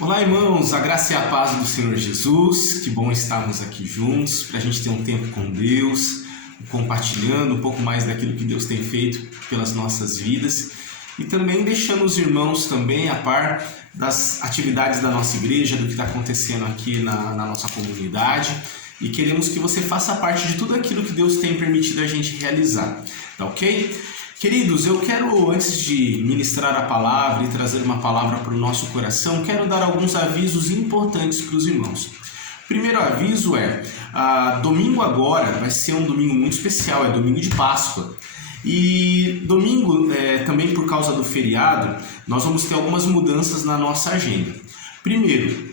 Olá, irmãos, a graça e a paz do Senhor Jesus. Que bom estarmos aqui juntos para a gente ter um tempo com Deus, compartilhando um pouco mais daquilo que Deus tem feito pelas nossas vidas e também deixando os irmãos também a par das atividades da nossa igreja, do que está acontecendo aqui na nossa comunidade, e queremos que você faça parte de tudo aquilo que Deus tem permitido a gente realizar, tá ok? Queridos, eu quero, antes de ministrar a palavra e trazer uma palavra para o nosso coração, quero dar alguns avisos importantes para os irmãos. O primeiro aviso é, domingo agora vai ser um domingo muito especial, é domingo de Páscoa. E domingo, também por causa do feriado, nós vamos ter algumas mudanças na nossa agenda. Primeiro,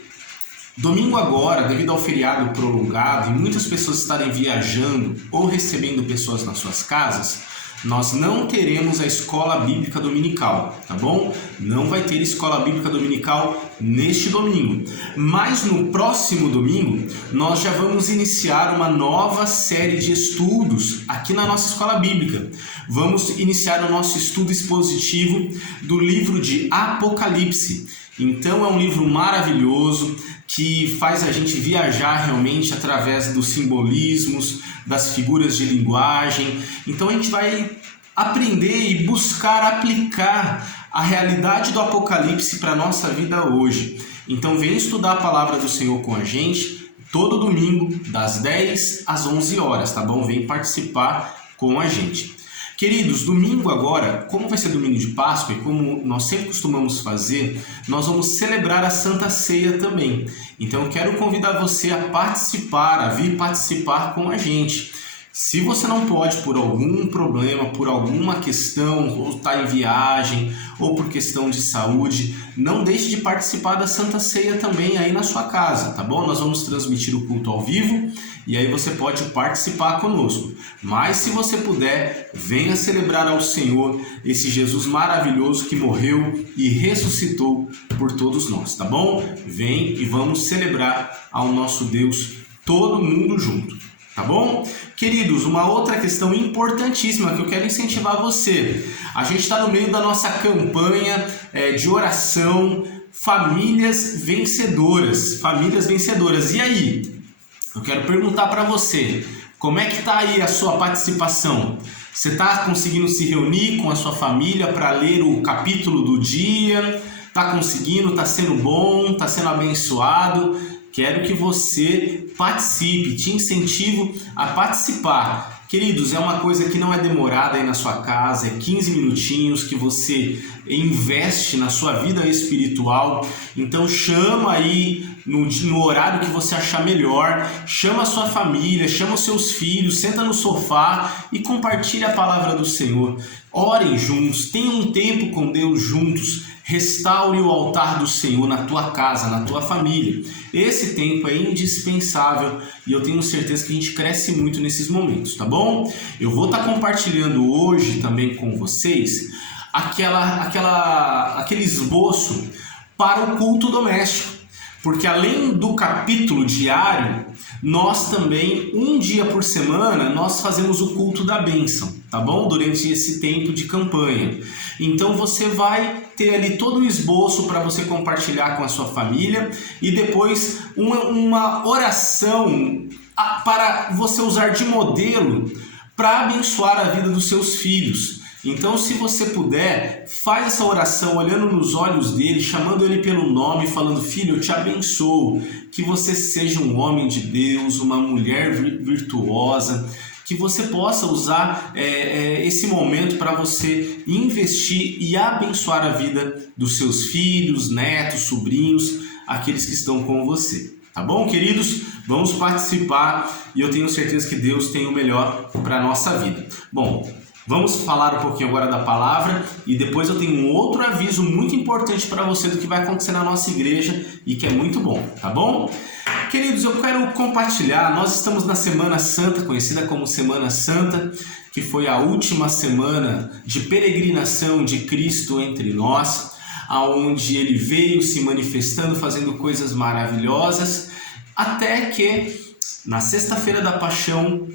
domingo agora, devido ao feriado prolongado e muitas pessoas estarem viajando ou recebendo pessoas nas suas casas, nós não teremos a escola bíblica dominical, tá bom? Não vai ter escola bíblica dominical neste domingo. Mas no próximo domingo, nós já vamos iniciar uma nova série de estudos aqui na nossa escola bíblica. Vamos iniciar o nosso estudo expositivo do livro de Apocalipse. Então é um livro maravilhoso que faz a gente viajar realmente através dos simbolismos, das figuras de linguagem. Então a gente vai aprender e buscar aplicar a realidade do Apocalipse para a nossa vida hoje. Então vem estudar a palavra do Senhor com a gente todo domingo, das 10 às 11 horas, tá bom? Vem participar com a gente. Queridos, domingo agora, como vai ser domingo de Páscoa e como nós sempre costumamos fazer, nós vamos celebrar a Santa Ceia também. Então eu quero convidar você a participar, a vir participar com a gente. Se você não pode por algum problema, por alguma questão, ou está em viagem, ou por questão de saúde, não deixe de participar da Santa Ceia também aí na sua casa, tá bom? Nós vamos transmitir o culto ao vivo e aí você pode participar conosco. Mas se você puder, venha celebrar ao Senhor esse Jesus maravilhoso que morreu e ressuscitou por todos nós, tá bom? Vem e vamos celebrar ao nosso Deus, todo mundo junto. Tá bom? Queridos, uma outra questão importantíssima que eu quero incentivar você. A gente está no meio da nossa campanha de oração Famílias Vencedoras. Famílias Vencedoras. E aí? Eu quero perguntar para você, como é que está aí a sua participação? Você está conseguindo se reunir com a sua família para ler o capítulo do dia? Está conseguindo? Está sendo bom? Está sendo abençoado? Quero que você participe, te incentivo a participar. Queridos, é uma coisa que não é demorada aí na sua casa, é 15 minutinhos que você investe na sua vida espiritual. Então chama aí no horário que você achar melhor, chama a sua família, chama os seus filhos, senta no sofá e compartilha a palavra do Senhor. Orem juntos, tenham um tempo com Deus juntos. Restaure o altar do Senhor na tua casa, na tua família. Esse tempo é indispensável e eu tenho certeza que a gente cresce muito nesses momentos, tá bom? Eu vou estar compartilhando hoje também com vocês aquele esboço para o culto doméstico. Porque além do capítulo diário, nós também, um dia por semana, nós fazemos o culto da bênção, tá bom? Durante esse tempo de campanha. Então você vai ter ali todo o esboço para você compartilhar com a sua família e depois uma oração para você usar de modelo para abençoar a vida dos seus filhos. Então, se você puder, faz essa oração olhando nos olhos dele, chamando ele pelo nome, falando: filho, eu te abençoo, que você seja um homem de Deus, uma mulher virtuosa, que você possa usar esse momento para você investir e abençoar a vida dos seus filhos, netos, sobrinhos, aqueles que estão com você. Tá bom, queridos? Vamos participar e eu tenho certeza que Deus tem o melhor para a nossa vida. Bom, vamos falar um pouquinho agora da palavra e depois eu tenho um outro aviso muito importante para você do que vai acontecer na nossa igreja e que é muito bom, tá bom? Queridos, eu quero compartilhar, nós estamos na Semana Santa, conhecida como Semana Santa, que foi a última semana de peregrinação de Cristo entre nós, aonde ele veio se manifestando, fazendo coisas maravilhosas, até que na sexta-feira da Paixão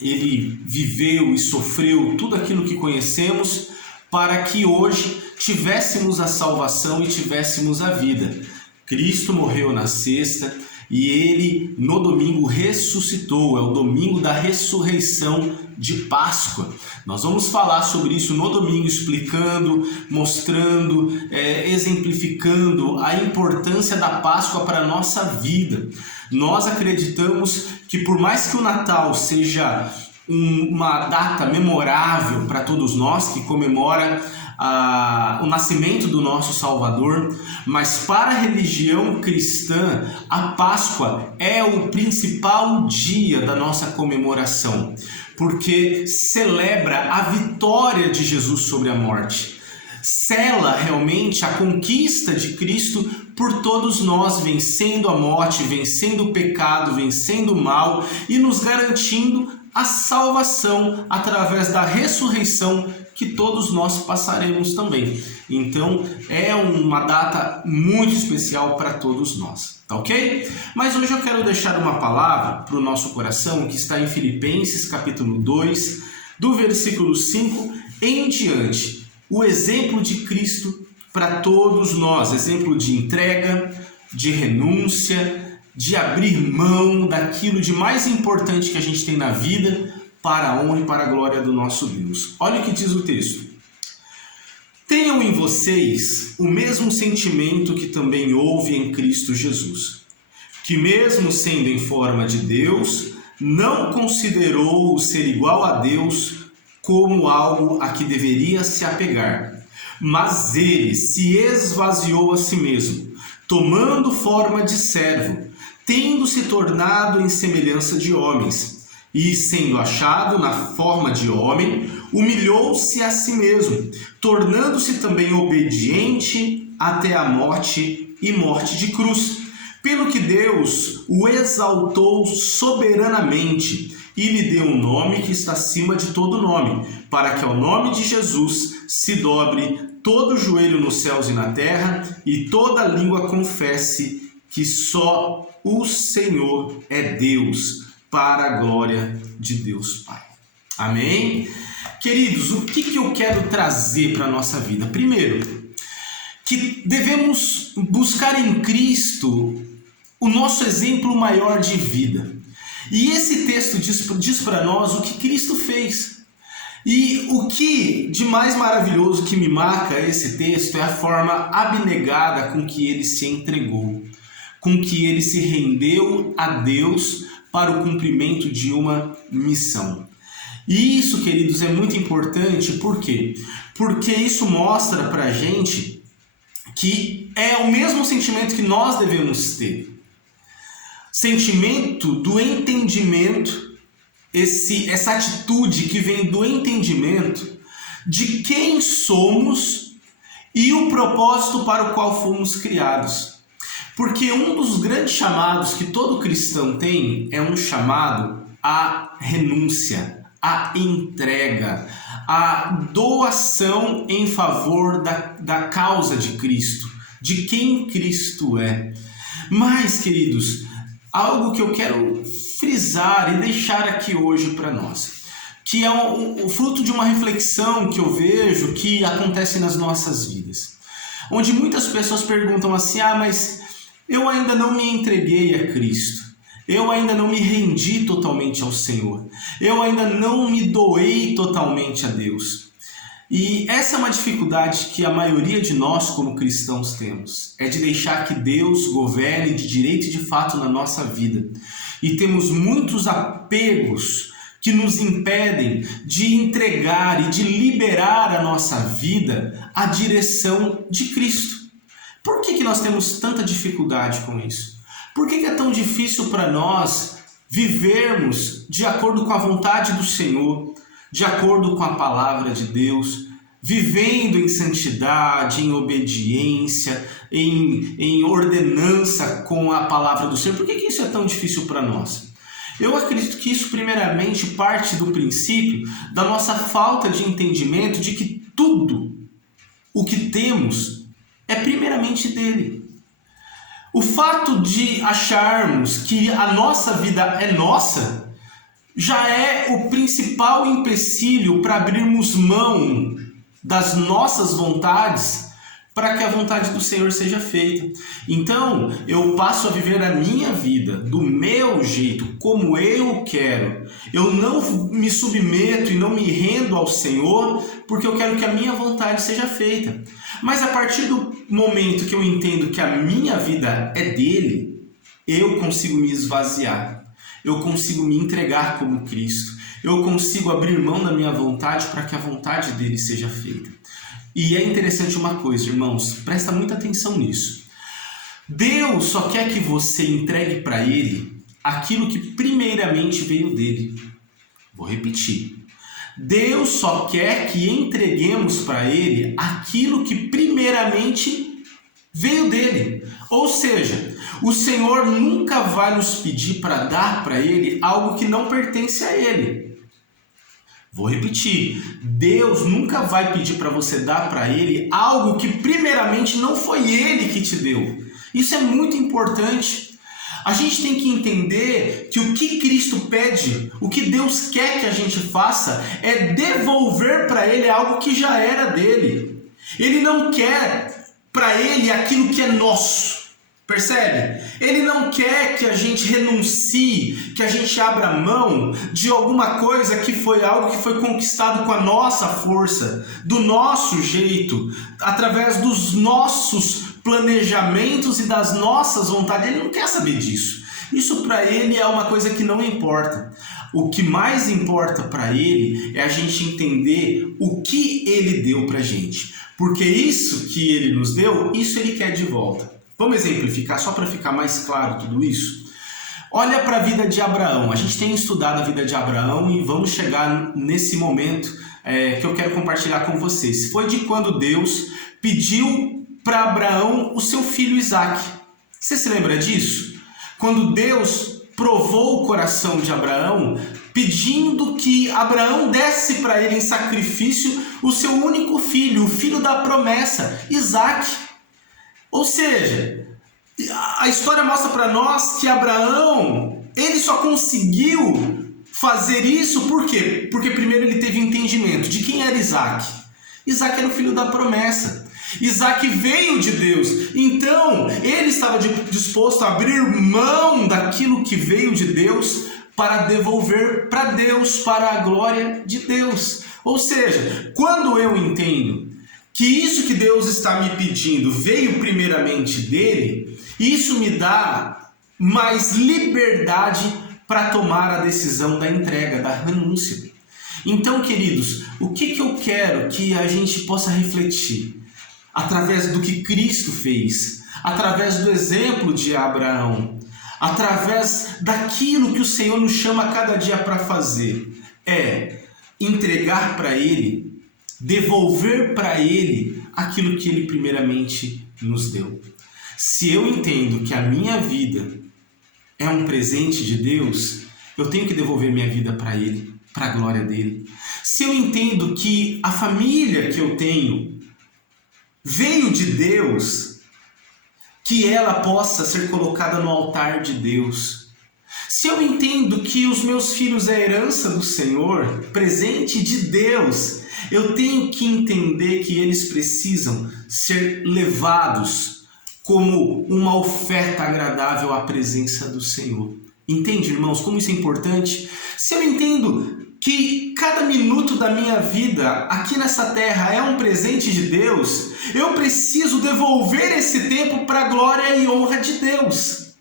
ele viveu e sofreu tudo aquilo que conhecemos para que hoje tivéssemos a salvação e tivéssemos a vida. Cristo morreu na sexta e ele no domingo ressuscitou, é o domingo da ressurreição de Páscoa. Nós vamos falar sobre isso no domingo, explicando, mostrando, exemplificando a importância da Páscoa para a nossa vida. Nós acreditamos que por mais que o Natal seja uma data memorável para todos nós, que comemora o nascimento do nosso Salvador, mas para a religião cristã, a Páscoa é o principal dia da nossa comemoração, porque celebra a vitória de Jesus sobre a morte, sela realmente a conquista de Cristo por todos nós, vencendo a morte, vencendo o pecado, vencendo o mal e nos garantindo a salvação através da ressurreição que todos nós passaremos também. Então é uma data muito especial para todos nós, tá ok? Mas hoje eu quero deixar uma palavra para o nosso coração que está em Filipenses capítulo 2, do versículo 5 em diante. O exemplo de Cristo para todos nós, exemplo de entrega, de renúncia, de abrir mão daquilo de mais importante que a gente tem na vida para a honra e para a glória do nosso Deus. Olha o que diz o texto. Tenham em vocês o mesmo sentimento que também houve em Cristo Jesus, que mesmo sendo em forma de Deus, não considerou o ser igual a Deus como algo a que deveria se apegar, mas ele se esvaziou a si mesmo, tomando forma de servo, tendo se tornado em semelhança de homens, e sendo achado na forma de homem, humilhou-se a si mesmo, tornando-se também obediente até a morte e morte de cruz, pelo que Deus o exaltou soberanamente e lhe deu um nome que está acima de todo nome, para que ao nome de Jesus se dobre todo joelho nos céus e na terra, e toda língua confesse que só o Senhor é Deus, para a glória de Deus Pai. Amém? Queridos, o que eu quero trazer para a nossa vida? Primeiro, que devemos buscar em Cristo o nosso exemplo maior de vida. E esse texto diz para nós o que Cristo fez. E o que de mais maravilhoso que me marca esse texto é a forma abnegada com que ele se entregou, com que ele se rendeu a Deus para o cumprimento de uma missão. E isso, queridos, é muito importante, por quê? Porque isso mostra para a gente que é o mesmo sentimento que nós devemos ter. Sentimento do entendimento, essa atitude que vem do entendimento de quem somos e o propósito para o qual fomos criados. Porque um dos grandes chamados que todo cristão tem é um chamado à renúncia, à entrega, à doação em favor da causa de Cristo, de quem Cristo é. Mas, queridos, algo que eu quero frisar e deixar aqui hoje para nós, que é o fruto de uma reflexão que eu vejo que acontece nas nossas vidas, onde muitas pessoas perguntam assim, mas eu ainda não me entreguei a Cristo, eu ainda não me rendi totalmente ao Senhor, eu ainda não me doei totalmente a Deus. E essa é uma dificuldade que a maioria de nós como cristãos temos, é de deixar que Deus governe de direito e de fato na nossa vida. E temos muitos apegos que nos impedem de entregar e de liberar a nossa vida à direção de Cristo. Por que nós temos tanta dificuldade com isso? Por que é tão difícil para nós vivermos de acordo com a vontade do Senhor, de acordo com a palavra de Deus, vivendo em santidade, em obediência, em ordenança com a palavra do Senhor? Por que isso é tão difícil para nós? Eu acredito que isso primeiramente parte do princípio da nossa falta de entendimento de que tudo o que temos é primeiramente dele. O fato de acharmos que a nossa vida é nossa já é o principal empecilho para abrirmos mão das nossas vontades para que a vontade do Senhor seja feita. Então, eu passo a viver a minha vida do meu jeito, como eu quero. Eu não me submeto e não me rendo ao Senhor, porque eu quero que a minha vontade seja feita. Mas a partir do momento que eu entendo que a minha vida é dele, eu consigo me esvaziar. Eu consigo me entregar como Cristo. Eu consigo abrir mão da minha vontade para que a vontade dele seja feita. E é interessante uma coisa, irmãos, presta muita atenção nisso. Deus só quer que você entregue para ele aquilo que primeiramente veio dele. Vou repetir. Deus só quer que entreguemos para ele aquilo que primeiramente veio dele. Ou seja, o Senhor nunca vai nos pedir para dar para ele algo que não pertence a ele. Vou repetir, Deus nunca vai pedir para você dar para ele algo que primeiramente não foi ele que te deu. Isso é muito importante. A gente tem que entender que o que Cristo pede, o que Deus quer que a gente faça, é devolver para ele algo que já era dele. Ele não quer para ele aquilo que é nosso. Percebe? Ele não quer que a gente renuncie, que a gente abra mão de alguma coisa que foi algo que foi conquistado com a nossa força, do nosso jeito, através dos nossos planejamentos e das nossas vontades. Ele não quer saber disso. Isso para ele é uma coisa que não importa. O que mais importa para ele é a gente entender o que ele deu para a gente. Porque isso que ele nos deu, isso ele quer de volta. Vamos exemplificar, só para ficar mais claro tudo isso? Olha para a vida de Abraão. A gente tem estudado a vida de Abraão e vamos chegar nesse momento que eu quero compartilhar com vocês. Foi de quando Deus pediu para Abraão o seu filho Isaque. Você se lembra disso? Quando Deus provou o coração de Abraão, pedindo que Abraão desse para ele em sacrifício o seu único filho, o filho da promessa, Isaque. Ou seja, a história mostra para nós que Abraão, ele só conseguiu fazer isso por quê? Porque primeiro ele teve entendimento de quem era Isaque. Isaque era o filho da promessa. Isaque veio de Deus. Então, ele estava disposto a abrir mão daquilo que veio de Deus para devolver para Deus, para a glória de Deus. Ou seja, quando eu entendo que isso que Deus está me pedindo veio primeiramente dele, isso me dá mais liberdade para tomar a decisão da entrega, da renúncia. Então, queridos, o que eu quero que a gente possa refletir? Através do que Cristo fez, através do exemplo de Abraão, através daquilo que o Senhor nos chama a cada dia para fazer, é entregar para ele, devolver para ele aquilo que ele primeiramente nos deu. Se eu entendo que a minha vida é um presente de Deus, eu tenho que devolver minha vida para ele, para a glória dele. Se eu entendo que a família que eu tenho veio de Deus, que ela possa ser colocada no altar de Deus. Se eu entendo que os meus filhos é herança do Senhor, presente de Deus, eu tenho que entender que eles precisam ser levados como uma oferta agradável à presença do Senhor. Entende, irmãos, como isso é importante? Se eu entendo que cada minuto da minha vida aqui nessa terra é um presente de Deus, eu preciso devolver esse tempo para a glória e honra de Deus.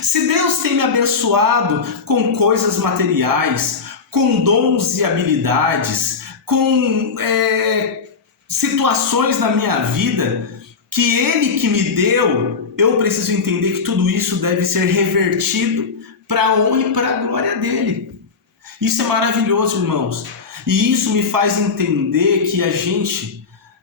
Se Deus tem me abençoado com coisas materiais, com dons e habilidades, com situações na minha vida que Ele que me deu, eu preciso entender que tudo isso deve ser revertido para a honra e para a glória dEle. Isso é maravilhoso, irmãos. E isso me faz entender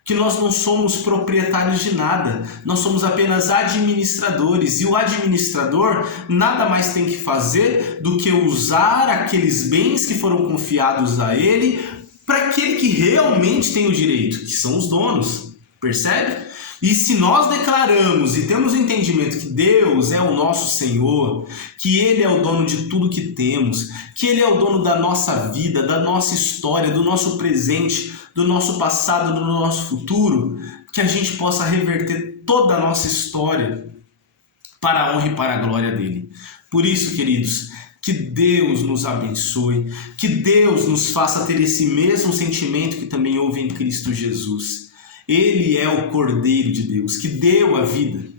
que nós não somos proprietários de nada. Nós somos apenas administradores. E o administrador nada mais tem que fazer do que usar aqueles bens que foram confiados a ele para aquele que realmente tem o direito, que são os donos. Percebe? E se nós declaramos e temos o entendimento que Deus é o nosso Senhor, que Ele é o dono de tudo que temos, que Ele é o dono da nossa vida, da nossa história, do nosso presente, do nosso passado, do nosso futuro, que a gente possa reverter toda a nossa história para a honra e para a glória dele. Por isso, queridos, que Deus nos abençoe, que Deus nos faça ter esse mesmo sentimento que também houve em Cristo Jesus. Ele é o Cordeiro de Deus, que deu a vida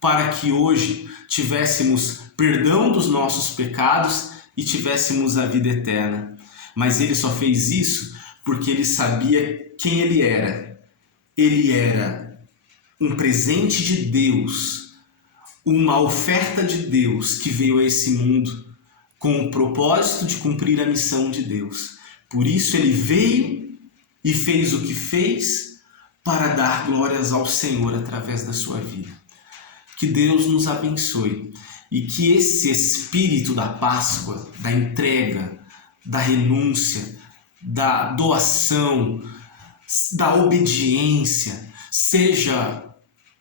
para que hoje tivéssemos perdão dos nossos pecados e tivéssemos a vida eterna. Mas ele só fez isso porque ele sabia quem ele era. Ele era um presente de Deus, uma oferta de Deus que veio a esse mundo com o propósito de cumprir a missão de Deus. Por isso ele veio e fez o que fez para dar glórias ao Senhor através da sua vida. Que Deus nos abençoe e que esse espírito da Páscoa, da entrega, da renúncia, da doação, da obediência, seja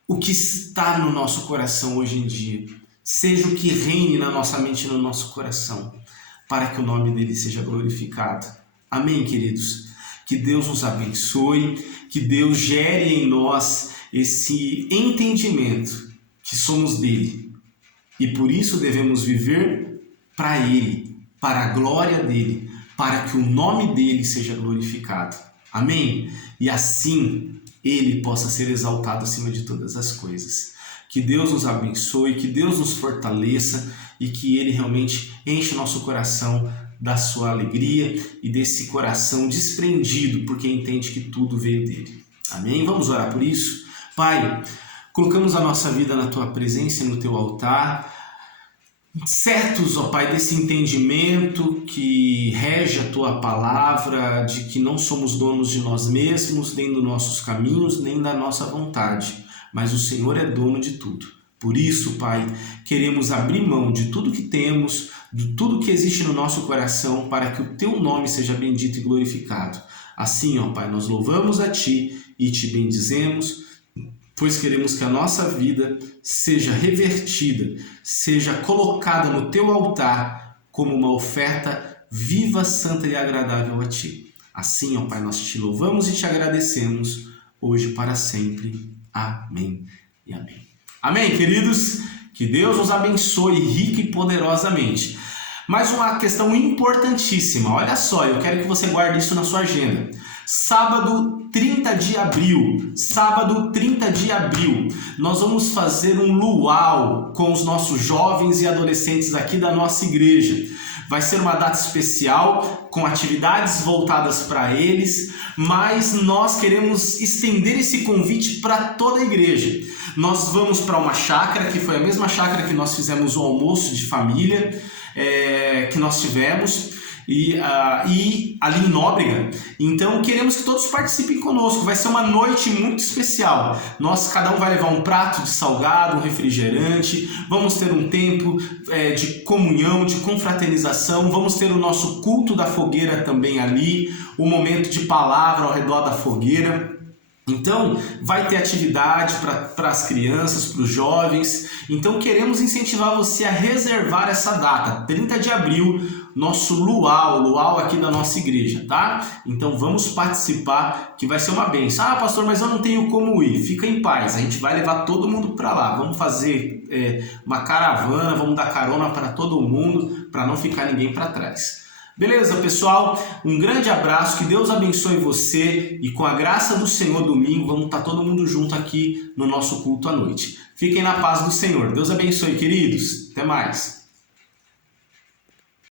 o que está no nosso coração hoje em dia, seja o que reine na nossa mente e no nosso coração, para que o nome dele seja glorificado. Amém, queridos? Que Deus nos abençoe, que Deus gere em nós esse entendimento que somos dele e por isso devemos viver para ele, para a glória dele, para que o nome dele seja glorificado. Amém? E assim ele possa ser exaltado acima de todas as coisas. Que Deus nos abençoe, que Deus nos fortaleça e que ele realmente enche o nosso coração da sua alegria e desse coração desprendido, porque entende que tudo veio dele. Amém? Vamos orar por isso? Pai, colocamos a nossa vida na tua presença e no teu altar, certos, ó Pai, desse entendimento que rege a tua palavra, de que não somos donos de nós mesmos, nem dos nossos caminhos, nem da nossa vontade, mas o Senhor é dono de tudo. Por isso, Pai, queremos abrir mão de tudo que temos, de tudo que existe no nosso coração, para que o teu nome seja bendito e glorificado. Assim, ó Pai, nós louvamos a ti e te bendizemos, pois queremos que a nossa vida seja revertida, seja colocada no teu altar como uma oferta viva, santa e agradável a ti. Assim, ó Pai, nós te louvamos e te agradecemos, hoje e para sempre. Amém e amém. Amém, queridos? Que Deus nos abençoe rica e poderosamente. Mais uma questão importantíssima, olha só, eu quero que você guarde isso na sua agenda. Sábado 30 de abril, nós vamos fazer um luau com os nossos jovens e adolescentes aqui da nossa igreja. Vai ser uma data especial, com atividades voltadas para eles, mas nós queremos estender esse convite para toda a igreja. Nós vamos para uma chácara, que foi a mesma chácara que nós fizemos o almoço de família, que nós tivemos, e ali em Nóbrega. Então queremos que todos participem conosco. Vai ser uma noite muito especial. Cada um vai levar um prato de salgado, um refrigerante. Vamos ter um tempo de comunhão, de confraternização. Vamos ter o nosso culto da fogueira também ali, o momento de palavra ao redor da fogueira. Então, vai ter atividade para as crianças, para os jovens. Então, queremos incentivar você a reservar essa data, 30 de abril, nosso luau aqui da nossa igreja, tá? Então, vamos participar, que vai ser uma bênção. Ah, pastor, mas eu não tenho como ir. Fica em paz, a gente vai levar todo mundo para lá. Vamos fazer uma caravana, vamos dar carona para todo mundo, para não ficar ninguém para trás. Beleza, pessoal? Um grande abraço, que Deus abençoe você e com a graça do Senhor, domingo, vamos estar todo mundo junto aqui no nosso culto à noite. Fiquem na paz do Senhor. Deus abençoe, queridos. Até mais.